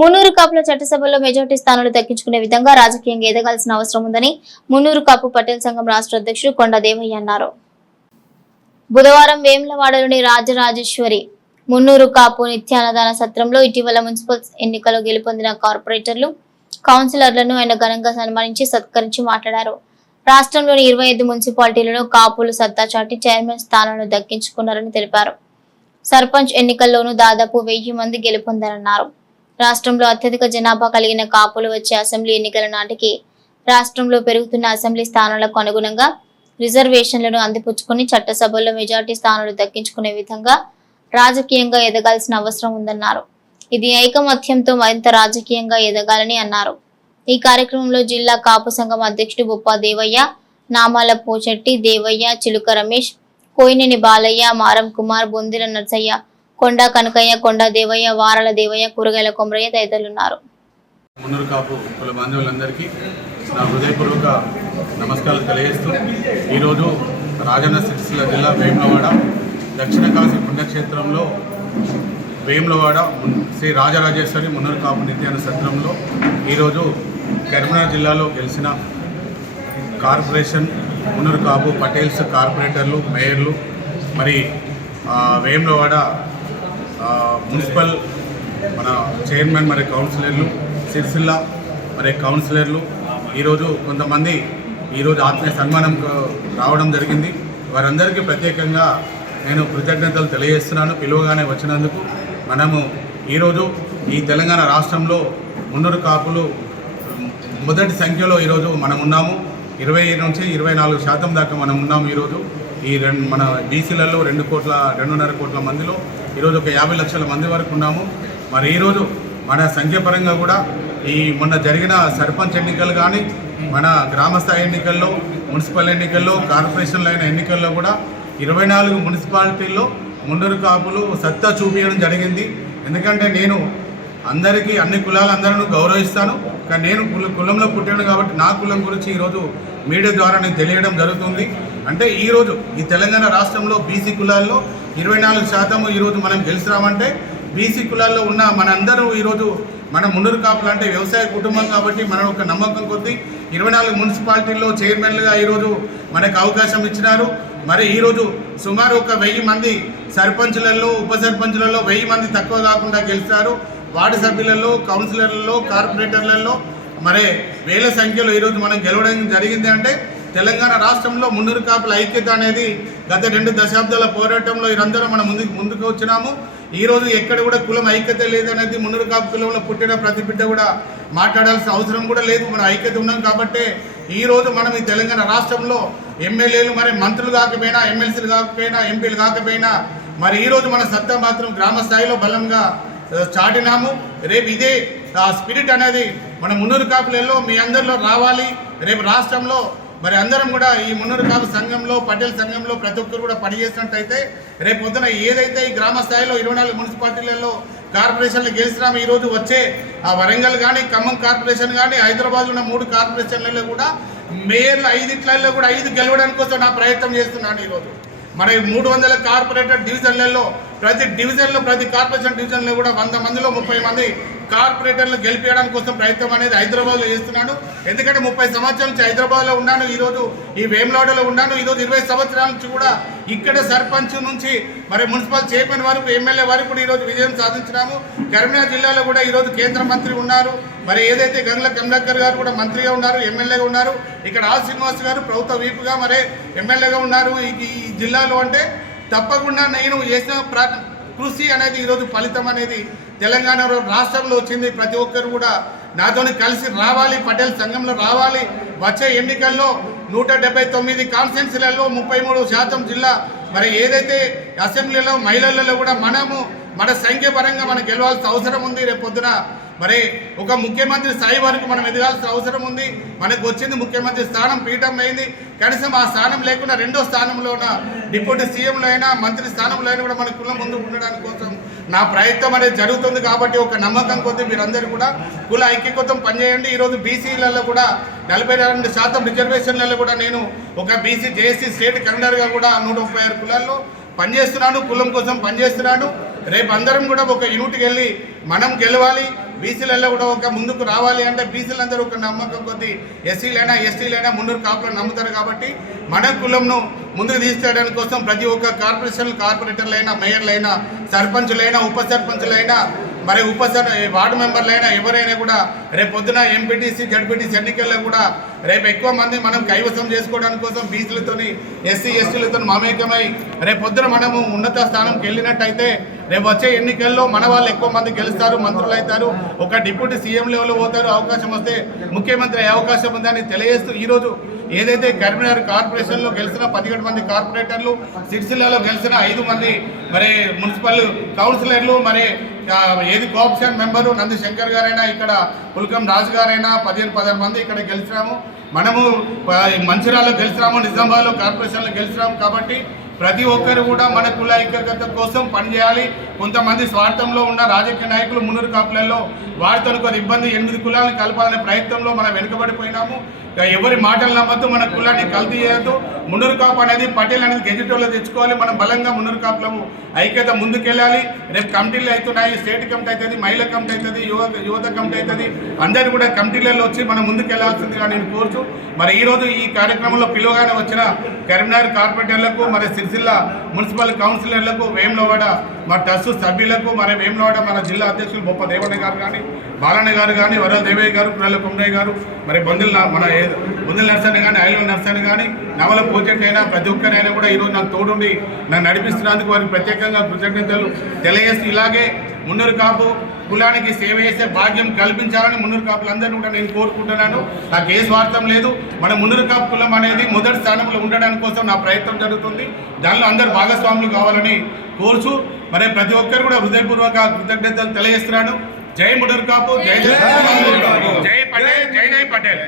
మున్నూరు కాపుల చట్టసభలో మెజార్టీ స్థానాలు దక్కించుకునే విధంగా రాజకీయంగా ఎదగాల్సిన అవసరం ఉందని మున్నూరు కాపు పటేల్ సంఘం రాష్ట్ర అధ్యక్షుడు కొండ దేవయ్య అన్నారు. బుధవారం వేములవాడలోని రాజరాజేశ్వరి మున్నూరు కాపు నిత్యాన్నదాన సత్రంలో ఇటీవల మున్సిపల్ ఎన్నికల్లో గెలుపొందిన కార్పొరేటర్లు, కౌన్సిలర్లను ఆయన ఘనంగా సన్మానించి సత్కరించి మాట్లాడారు. రాష్ట్రంలోని 25 మున్సిపాలిటీలలో కాపులు సత్తా చాటి చైర్మన్ స్థానాలను దక్కించుకున్నారని తెలిపారు. సర్పంచ్ ఎన్నికల్లోనూ దాదాపు 1000 మంది గెలుపొందారన్నారు. రాష్ట్రంలో అత్యధిక జనాభా కలిగిన కాపులు వచ్చే అసెంబ్లీ ఎన్నికల నాటికి రాష్ట్రంలో పెరుగుతున్న అసెంబ్లీ స్థానాలకు అనుగుణంగా రిజర్వేషన్లను అందిపుచ్చుకుని చట్టసభల్లో మెజార్టీ స్థానాలు దక్కించుకునే విధంగా రాజకీయంగా ఎదగాల్సిన అవసరం ఉందన్నారు. ఇది ఐకమత్యంతో మరింత రాజకీయంగా ఎదగాలని అన్నారు. ఈ కార్యక్రమంలో జిల్లా కాపు సంఘం అధ్యక్షుడు బొప్ప దేవయ్య, నామాల పోచెట్టి దేవయ్య, చిలుక రమేష్, కోయినేని బాలయ్య, మారం కుమార్, బొందిల నర్సయ్య, కొండ కనకయ్య, కొండ దేవయ్య, వారల దేవయ్య, కూరగాయల కొమరయ్య తదితరులున్నారు. మున్నూరు కాపు కుల బాంధవులందరికీ నా హృదయపూర్వక నమస్కారాలు తెలియజేస్తూ ఈరోజు రాజన్న సిరిసిల్ల జిల్లా వేములవాడ దక్షిణ కాశీ పుణ్యక్షేత్రంలో వేములవాడ శ్రీ రాజరాజేశ్వరి మున్నూరు కాపు నిత్యాన్న సత్రంలో ఈరోజు కరీంనగర్ జిల్లాలో గెలిచిన కార్పొరేషన్ మున్నూరు కాపు పటేల్స్ కార్పొరేటర్లు, మేయర్లు, మరి వేములవాడ మున్సిపల్ మన చైర్మన్, మరి కౌన్సిలర్లు, సిరిసిల్ల మరి కౌన్సిలర్లు ఈరోజు కొంతమంది ఈరోజు ఆత్మీయ సన్మానం రావడం జరిగింది. వారందరికీ ప్రత్యేకంగా నేను కృతజ్ఞతలు తెలియజేస్తున్నాను. పిలువగానే వచ్చినందుకు. మనము ఈరోజు ఈ తెలంగాణ రాష్ట్రంలో మున్నూరు కాపులు మొదటి సంఖ్యలో ఈరోజు మనం ఉన్నాము. 20 నుంచి 24% దాకా మనం ఉన్నాము. ఈరోజు ఈ మన బీసీలలో 2.5 కోట్ల మందిలో ఈరోజు ఒక 50 లక్షల మంది వరకు ఉన్నాము. మరి ఈరోజు మన సంఖ్యాపరంగా కూడా ఈ మొన్న జరిగిన సర్పంచ్ ఎన్నికలు కానీ, మన గ్రామస్థాయి ఎన్నికల్లో, మున్సిపల్ ఎన్నికల్లో, కార్పొరేషన్లో అయిన ఎన్నికల్లో కూడా 24 మున్సిపాలిటీల్లో మున్నూరు కాపులు సత్తా చూపించడం జరిగింది. ఎందుకంటే నేను అందరికీ అన్ని కులాలందరూ గౌరవిస్తాను, కానీ నేను కులంలో పుట్టాను కాబట్టి నా కులం గురించి ఈరోజు మీడియా ద్వారా నేను తెలియడం జరుగుతుంది. అంటే ఈరోజు ఈ తెలంగాణ రాష్ట్రంలో బీసీ కులాల్లో 24% ఈరోజు మనం గెలిచినామంటే బీసీ కులాల్లో ఉన్న మనందరూ ఈరోజు మన మున్నూరు కాపులు అంటే వ్యవసాయ కుటుంబం కాబట్టి మనం ఒక నమ్మకం కొద్దీ 24 మున్సిపాలిటీల్లో చైర్మన్లుగా ఈరోజు మనకు అవకాశం ఇచ్చినారు. మరి ఈరోజు సుమారు ఒక 1000 మంది సర్పంచులలో, ఉప సర్పంచులలో 1000 మంది తక్కువ కాకుండా గెలిచారు. వార్డు సభ్యులలో, కౌన్సిలర్లలో, కార్పొరేటర్లలో మరి వేల సంఖ్యలో ఈరోజు మనం గెలవడం జరిగింది. అంటే తెలంగాణ రాష్ట్రంలో మున్నూరు కాపుల ఐక్యత అనేది గత 2 దశాబ్దాల పోరాటంలో ఇదందరూ మనం ముందుకు వచ్చినాము. ఈరోజు ఎక్కడ కూడా కులం ఐక్యత లేదనేది మున్నూరు కాపు కులంలో పుట్టిన ప్రతి బిడ్డ కూడా మాట్లాడాల్సిన అవసరం కూడా లేదు. మనం ఐక్యత ఉన్నాం కాబట్టి ఈరోజు మనం ఈ తెలంగాణ రాష్ట్రంలో ఎమ్మెల్యేలు, మరి మంత్రులు కాకపోయినా, ఎమ్మెల్సీలు కాకపోయినా, ఎంపీలు కాకపోయినా మరి ఈరోజు మన సత్తా మాత్రం గ్రామ స్థాయిలో బలంగా చాటినాము. రేపు ఇదే స్పిరిట్ అనేది మన మున్నూరు కాపులలో మీ అందరిలో రావాలి. రేపు రాష్ట్రంలో మరి అందరం కూడా ఈ మున్నూరు కాపు సంఘంలో, పటేల్ సంఘంలో ప్రతి ఒక్కరు కూడా పనిచేసినట్టయితే రేపు పొద్దున ఏదైతే ఈ గ్రామ స్థాయిలో 24 మున్సిపాలిటీలలో కార్పొరేషన్లు గెలిచినాము, ఈరోజు వచ్చే ఆ వరంగల్ కానీ, ఖమ్మం కార్పొరేషన్ కానీ, హైదరాబాద్లో ఉన్న 3 కార్పొరేషన్లలో కూడా మేయర్లు 5 కూడా 5 గెలవడానికి కోసం నా ప్రయత్నం చేస్తున్నాను. ఈరోజు మన 300 కార్పొరేటర్ డివిజన్లలో ప్రతి డివిజన్లో, ప్రతి కార్పొరేషన్ డివిజన్లో కూడా 100 మందిలో 30 మంది కార్పొరేటర్లు గెలిపించడానికి కోసం ప్రయత్నం అనేది హైదరాబాద్లో చేస్తున్నాను. ఎందుకంటే 30 సంవత్సరాల నుంచి హైదరాబాద్లో ఉన్నాను, ఈరోజు ఈ వేములవాడలో ఉన్నాను. ఈరోజు 20 సంవత్సరాల నుంచి కూడా ఇక్కడ సర్పంచ్ నుంచి మరి మున్సిపల్ చైర్మన్ వరకు, ఎమ్మెల్యే వరకు కూడా ఈరోజు విజయం సాధించినాము. కరీంనగర్ జిల్లాలో కూడా ఈరోజు కేంద్ర మంత్రి ఉన్నారు. మరి ఏదైతే గంగుల కమలాకర్ గారు కూడా మంత్రిగా ఉన్నారు, ఎమ్మెల్యేగా ఉన్నారు. ఇక్కడ ఆర్ శ్రీనివాస్ గారు ప్రభుత్వ వీపుగా మరి ఎమ్మెల్యేగా ఉన్నారు ఈ జిల్లాలో. అంటే తప్పకుండా నేను చేసిన కృషి అనేది ఈరోజు ఫలితం అనేది తెలంగాణ రాష్ట్రంలో వచ్చింది. ప్రతి ఒక్కరు కూడా నాతోని కలిసి రావాలి, పటేల్ సంఘంలో రావాలి. వచ్చే ఎన్నికల్లో 179 కాన్స్టిట్యున్సీలలో 33% జిల్లా మరి ఏదైతే అసెంబ్లీలో మహిళలలో కూడా మన సంఖ్యాపరంగా మనం గెలవాల్సిన అవసరం ఉంది. రేపు పొద్దున మరి ఒక ముఖ్యమంత్రి స్థాయి వరకు మనం ఎదగాల్సిన అవసరం ఉంది. మనకు వచ్చింది ముఖ్యమంత్రి స్థానం, పీఠం అయింది. కనీసం ఆ స్థానం లేకుండా 2వ స్థానంలో ఉన్న డిప్యూటీ సీఎంలో అయినా, మంత్రి స్థానంలో అయినా కూడా మన కులం ముందు ఉండడానికి కోసం నా ప్రయత్నం అనేది జరుగుతుంది. కాబట్టి ఒక నమ్మకం కొద్దీ మీరందరూ కూడా కుల ఐక్యతతో పనిచేయండి. ఈరోజు బీసీలలో కూడా 42% రిజర్వేషన్లలో కూడా నేను ఒక బీసీ జేఏసీ స్టేట్ కన్వీనర్గా కూడా 136 కులాల్లో పనిచేస్తున్నాను, కులం కోసం పనిచేస్తున్నాను. రేపు అందరం కూడా ఒక యూనిట్కి వెళ్ళి మనం గెలవాలి. బీసీలలో కూడా ఒక ముందుకు రావాలి అంటే బీసీలందరూ ఒక నమ్మకం కొద్దీ ఎస్సీలైనా ఎస్టీలైనా మున్నూరు కాపులను నమ్ముతారు కాబట్టి మన కులంను ముందుకు తీసుకెళ్ళడానికి కోసం ప్రతి ఒక్క కార్పొరేటర్లైనా మేయర్లైనా సర్పంచులైనా ఉప సర్పంచులైనా మరి వార్డు మెంబర్లైనా ఎవరైనా కూడా రేపు పొద్దున ఎంపీటీసీ జడ్పీటీసీ ఎన్నికల్లో కూడా రేపు ఎక్కువ మంది మనం కైవసం చేసుకోవడానికి కోసం బీసీలతోని ఎస్సీ ఎస్టీలతో మమేకమై రేపు పొద్దున మనము ఉన్నత స్థానంకి వెళ్ళినట్టయితే రేపు వచ్చే ఎన్నికల్లో మన వాళ్ళు ఎక్కువ మంది గెలుస్తారు, మంత్రులు అవుతారు, ఒక డిప్యూటీ సీఎం లెవెల్లో పోతారు, అవకాశం వస్తే ముఖ్యమంత్రి అయ్యే అవకాశం ఉందని తెలియజేస్తూ ఈరోజు ఏదైతే కరీంనగర్ కార్పొరేషన్లో గెలిచిన 17 మంది కార్పొరేటర్లు, సిరిసిల్లలో గెలిచిన 5 మంది మరి మున్సిపల్ కౌన్సిలర్లు, మరి ఏది కోఆప్షన్ మెంబరు నంది శంకర్ గారైనా, ఇక్కడ పుల్కం రాజు గారైనా 15 మంది ఇక్కడ గెలిచినాము. మనము మంచిర్యాలలో గెలిచినాము, నిజామాబాద్లో కార్పొరేషన్లో గెలిచినాము. కాబట్టి ప్రతి ఒక్కరు కూడా మన కుల ఐక్యత కోసం పనిచేయాలి. కొంతమంది స్వార్థంలో ఉన్న రాజకీయ నాయకులు మున్నూరు కాపులలో వారితో కొంత ఇబ్బంది 8 కులాలను కలపాలనే ప్రయత్నంలో మనం వెనుకబడిపోయినాము. ఎవరి మాటలు నమ్మద్దు, మన కులాన్ని కల్తీ చేయొద్దు. మున్నూరు కాపు అనేది పటేల్ అనేది గెజిటోలో తెచ్చుకోవాలి. మనం బలంగా మున్నూరు కాపులము ఐక్యత ముందుకెళ్ళాలి. రేపు కమిటీలు అవుతున్నాయి, స్టేట్ కమిటీ అవుతుంది, మహిళా కమిటీ అవుతుంది, యువత కమిటీ అవుతుంది. అందరూ కూడా కమిటీలలో వచ్చి మనం ముందుకెళ్లాల్సిందిగా నేను కోరుచు మరి ఈరోజు ఈ కార్యక్రమంలో పిలువగానే వచ్చిన కరీంనగర్ కార్పొరేటర్లకు, మరి సిరిసిల్ల మున్సిపల్ కౌన్సిలర్లకు, వేములవాడ మా ట్రస్ట్ సభ్యులకు, మరి వేములవాడ మన జిల్లా అధ్యక్షులు బొప్ప దేవన్న గారు కానీ, బాలన్న గారు కానీ, వరల దేవయ్య గారు, పురల కుమ్మయ్య గారు, మరి బొందిల్ నర్సని కానీ, ఐలో నర్సని కానీ, నవల పోచెట్ అయినా ప్రతి ఒక్కరైనా కూడా ఈరోజు నాకు తోడుండి నన్ను నడిపిస్తున్నందుకు వారికి ప్రత్యేకంగా కృతజ్ఞతలు తెలియజేస్తూ ఇలాగే మున్నూరు కాపు కులానికి సేవ చేసే భాగ్యం కల్పించాలని మున్నూరు కాపులందరినీ కూడా నేను కోరుకుంటున్నాను. నాకు ఏ స్వార్థం లేదు. మన మున్నూరు కాపు కులం అనేది మొదటి స్థానంలో ఉండడానికి కోసం నా ప్రయత్నం జరుగుతుంది. దానిలో అందరూ భాగస్వాములు కావాలని కోరుచు మరి ప్రతి ఒక్కరు కూడా హృదయపూర్వక కృతజ్ఞతలు తెలియజేస్తున్నాను. జై మున్నూరు కాపు, జై పటేల్, జై పటేల్.